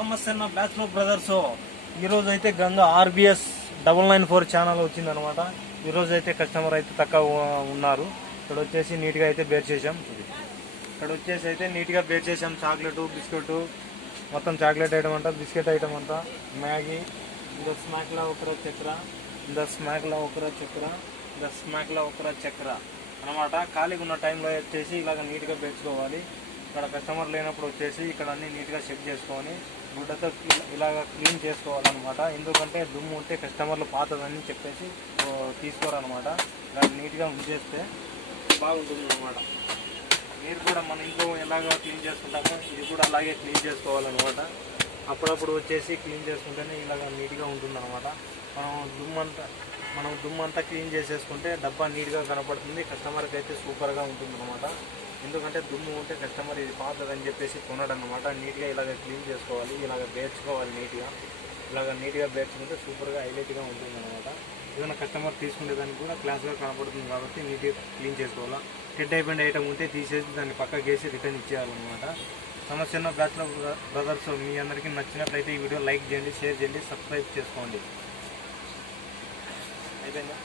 సమస్య bachelor brothers ఈరోజు అయితే గంగా ఆర్బిఎస్ 994 ఛానల్ వచ్చిందనమాట. ఈరోజు అయితే కస్టమర్ అయితే తక్కువ ఉన్నారు. ఇక్కడ వచ్చేసి నీట్గా అయితే బేర్ చేసాం. నీట్గా బేర్ చేసాం. చాక్లెట్, బిస్కెట్, మొత్తం చాక్లెట్ ఐటమ్ అంతా, బిస్కెట్ ఐటమ్ అంతా, మ్యాగీ, ఇంకా స్మాక్లా ఒకరా చక్ర, ఇంకా స్మాక్లా ఒకరా చక్ర, ఇంకా స్మాక్లా ఒకరా చక్ర అనమాట. ఖాళీగా ఉన్న టైంలో వచ్చేసి ఇలాగ నీట్గా బేర్చుకోవాలి. ఇక్కడ కస్టమర్ లేనప్పుడు వచ్చేసి ఇక్కడ అన్ని నీట్గా చెక్ చేసుకొని గుడ్డతో ఇలాగ క్లీన్ చేసుకోవాలన్నమాట. ఎందుకంటే దుమ్ము ఉంటే కస్టమర్లు పాతదని చెప్పేసి తీసుకోరనమాట. దాన్ని నీట్గా ఉంచేస్తే బాగుంటుంది అనమాట. మీరు కూడా మన ఇంట్లో ఎలాగ క్లీన్ చేసుకుంటామో ఇది కూడా అలాగే క్లీన్ చేసుకోవాలన్నమాట. అప్పుడప్పుడు వచ్చేసి క్లీన్ చేసుకుంటేనే ఇలాగ నీట్గా ఉంటుందన్నమాట. మనం దుమ్మంతా క్లీన్ చేసేసుకుంటే డబ్బా నీట్గా కనపడుతుంది. కస్టమర్కి అయితే సూపర్గా ఉంటుందన్నమాట. ఎందుకంటే దుమ్ము ఉంటే కస్టమర్ ఇది పాతదని చెప్పేసి కొనడన్నమాట. నీట్గా ఇలాగ క్లీన్ చేసుకోవాలి, ఇలాగ బేర్చుకోవాలి. నీట్గా బేర్చుకుంటే సూపర్గా హైలైట్గా ఉంటుందన్నమాట. ఏదైనా కస్టమర్ తీసుకునేదానికి కూడా క్లాస్గా కనపడుతుంది కాబట్టి నీట్గా క్లీన్ చేసుకోవాలా. టెడ్ అయిపోయిన ఐటమ్ ఉంటే తీసేసి దాన్ని పక్కకి వేసి రిటర్న్ ఇచ్చేయాలన్నమాట. సమస్య బ్యాచులర్ బ్రదర్స్ మీ అందరికీ నచ్చినట్లయితే ఈ వీడియో లైక్ చేయండి, షేర్ చేయండి, సబ్స్క్రైబ్ చేసుకోండి. అయిపోయిందా?